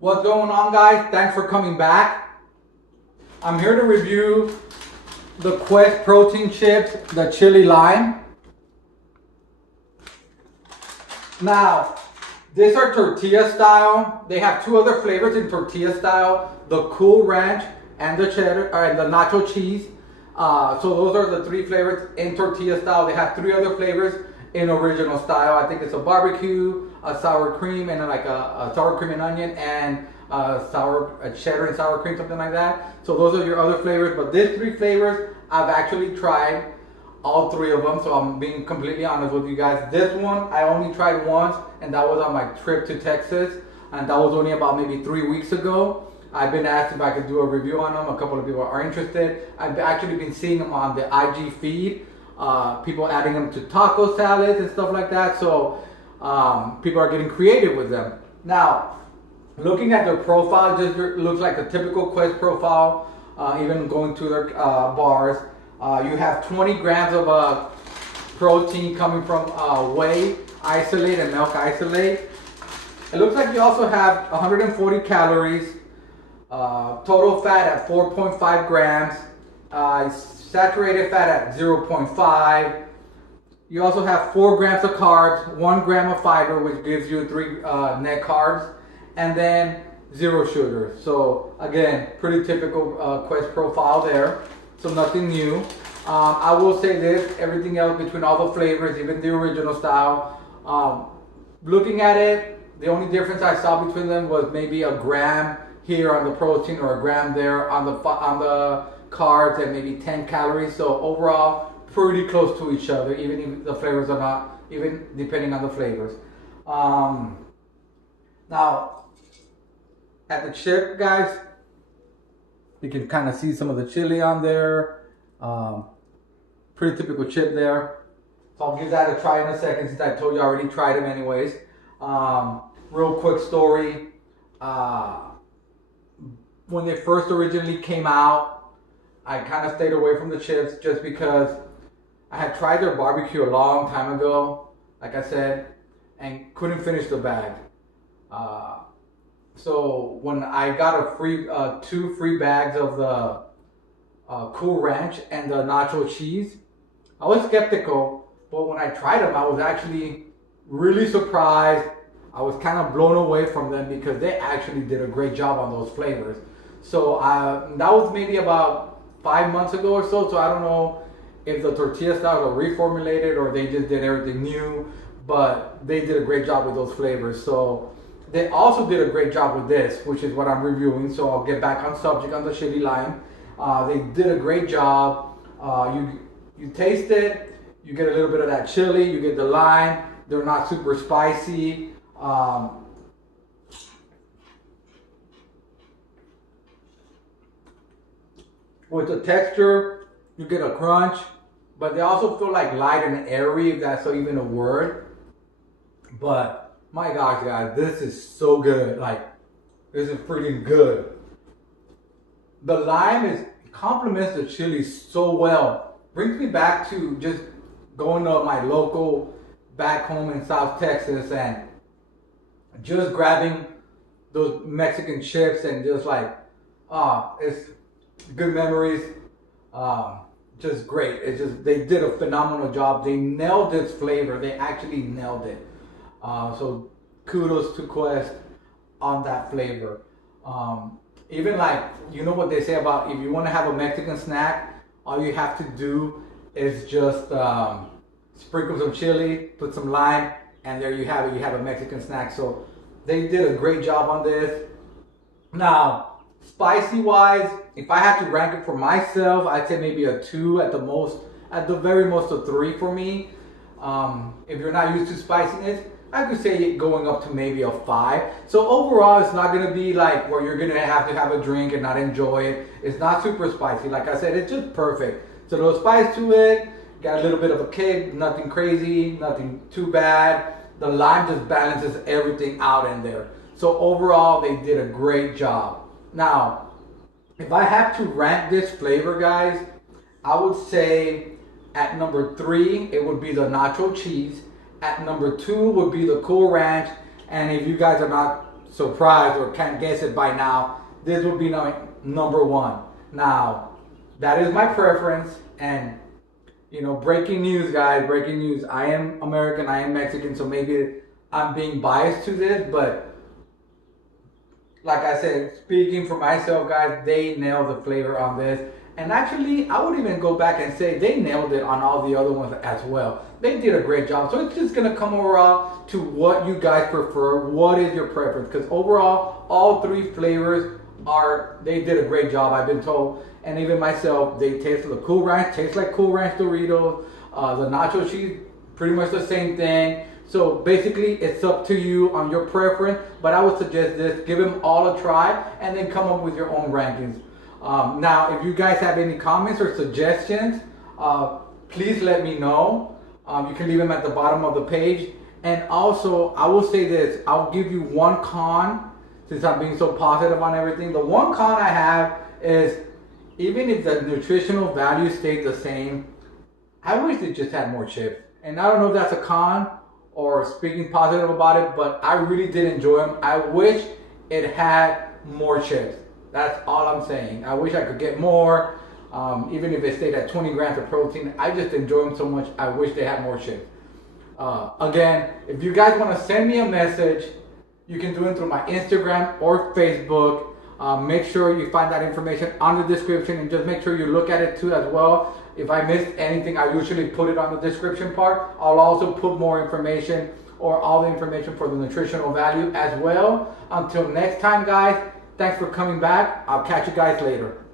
What's going on, guys? Thanks for coming back. I'm here to review the Quest protein chips, the chili lime. Now, these are tortilla style. They have two other flavors in tortilla style: the cool ranch and the cheddar, and the nacho cheese. So those are the three flavors in tortilla style. They have three other flavors in original style. I think it's a barbecue, a sour cream, and like a sour cream and onion, and a cheddar and sour cream, something like that. So those are your other flavors. But these three flavors, I've actually tried all three of them. So I'm being completely honest with you guys. This one I only tried once, and that was on my trip to Texas, and that was only about maybe 3 weeks ago. I've been asked if I could do a review on them. A couple of people are interested. I've actually been seeing them on the IG feed. People adding them to taco salads and stuff like that. So people are getting creative with them. Now, looking at their profile, just looks like a typical Quest profile. Even going to their bars, you have 20 grams of protein coming from whey isolate and milk isolate. It looks like you also have 140 calories. Total fat at 4.5 grams, saturated fat at 0.5. You also have 4 grams of carbs, 1 gram of fiber, which gives you 3 net carbs, and then 0 sugar. So again, pretty typical Quest profile there. So nothing new. I will say this: everything else between all the flavors, even the original style, looking at it, the only difference I saw between them was maybe a gram here on the protein or a gram there on the carbs, and maybe 10 calories. So overall, pretty close to each other, even if the flavors are not, even depending on the flavors. Now, at the chip, guys, you can kind of see some of the chili on there. Pretty typical chip there. So I'll give that a try in a second, since I told you I already tried them anyways. Real quick story. When they first originally came out, I kind of stayed away from the chips just because I had tried their barbecue a long time ago, like I said, and couldn't finish the bag. So when I got a free 2 free bags of the Cool Ranch and the nacho cheese, I was skeptical, but when I tried them, I was actually really surprised. I was kind of blown away from them because they actually did a great job on those flavors. So that was maybe about 5 months ago or so. So I don't know if the tortilla styles are reformulated or they just did everything new, but they did a great job with those flavors. So they also did a great job with this, which is what I'm reviewing. So I'll get back on subject on the chili lime. They did a great job. You taste it, you get a little bit of that chili, you get the lime. They're not super spicy. With the texture, you get a crunch, but they also feel like light and airy, if that's even a word. But my gosh, guys, this is so good. Like, this is freaking good. The lime complements the chili so well. Brings me back to just going to my local back home in South Texas and just grabbing those Mexican chips and just like, it's good memories. Just great. It's just, they did a phenomenal job. They nailed this flavor. They actually nailed it. So kudos to Quest on that flavor. Even like, you know what they say about if you want to have a Mexican snack, all you have to do is just sprinkle some chili, put some lime, and there you have it. You have a Mexican snack. So they did a great job on this. Now, spicy wise, if I had to rank it for myself, I'd say maybe a 2 at the most, at the very most a 3 for me. If you're not used to spiciness, I could say it going up to maybe a 5. So overall, it's not gonna be like where you're gonna have to have a drink and not enjoy it. It's not super spicy. Like I said, it's just perfect. So a little spice to it, got a little bit of a kick, nothing crazy, nothing too bad. The lime just balances everything out in there. So overall, they did a great job. Now, if I have to rank this flavor, guys, I would say at number 3, it would be the nacho cheese. At number 2 would be the Cool Ranch. And if you guys are not surprised or can't guess it by now, this would be number one. Now, that is my preference, and breaking news, guys, breaking news. I am American, I am Mexican, so maybe I'm being biased to this, but like I said, speaking for myself, guys, they nailed the flavor on this. And actually, I would even go back and say they nailed it on all the other ones as well. They did a great job. So it's just going to come overall to what you guys prefer. What is your preference? Because overall, all three flavors they did a great job, I've been told. And even myself, they taste the Cool Ranch, tastes like Cool Ranch Doritos. The nacho cheese, pretty much the same thing. So basically, it's up to you on your preference. But I would suggest this, give them all a try, and then come up with your own rankings. Now, if you guys have any comments or suggestions, please let me know. You can leave them at the bottom of the page. And also, I will say this, I'll give you one con, since I'm being so positive on everything. The one con I have is, even if the nutritional value stayed the same, I wish they just had more chips. And I don't know if that's a con or speaking positive about it, but I really did enjoy them. I wish it had more chips. That's all I'm saying. I wish I could get more, even if it stayed at 20 grams of protein. I just enjoy them so much. I wish they had more chips. Again, if you guys want to send me a message, you can do it through my Instagram or Facebook. Make sure you find that information on the description, and just make sure you look at it too as well. If I missed anything, I usually put it on the description part. I'll also put more information, or all the information for the nutritional value as well. Until next time, guys, thanks for coming back. I'll catch you guys later.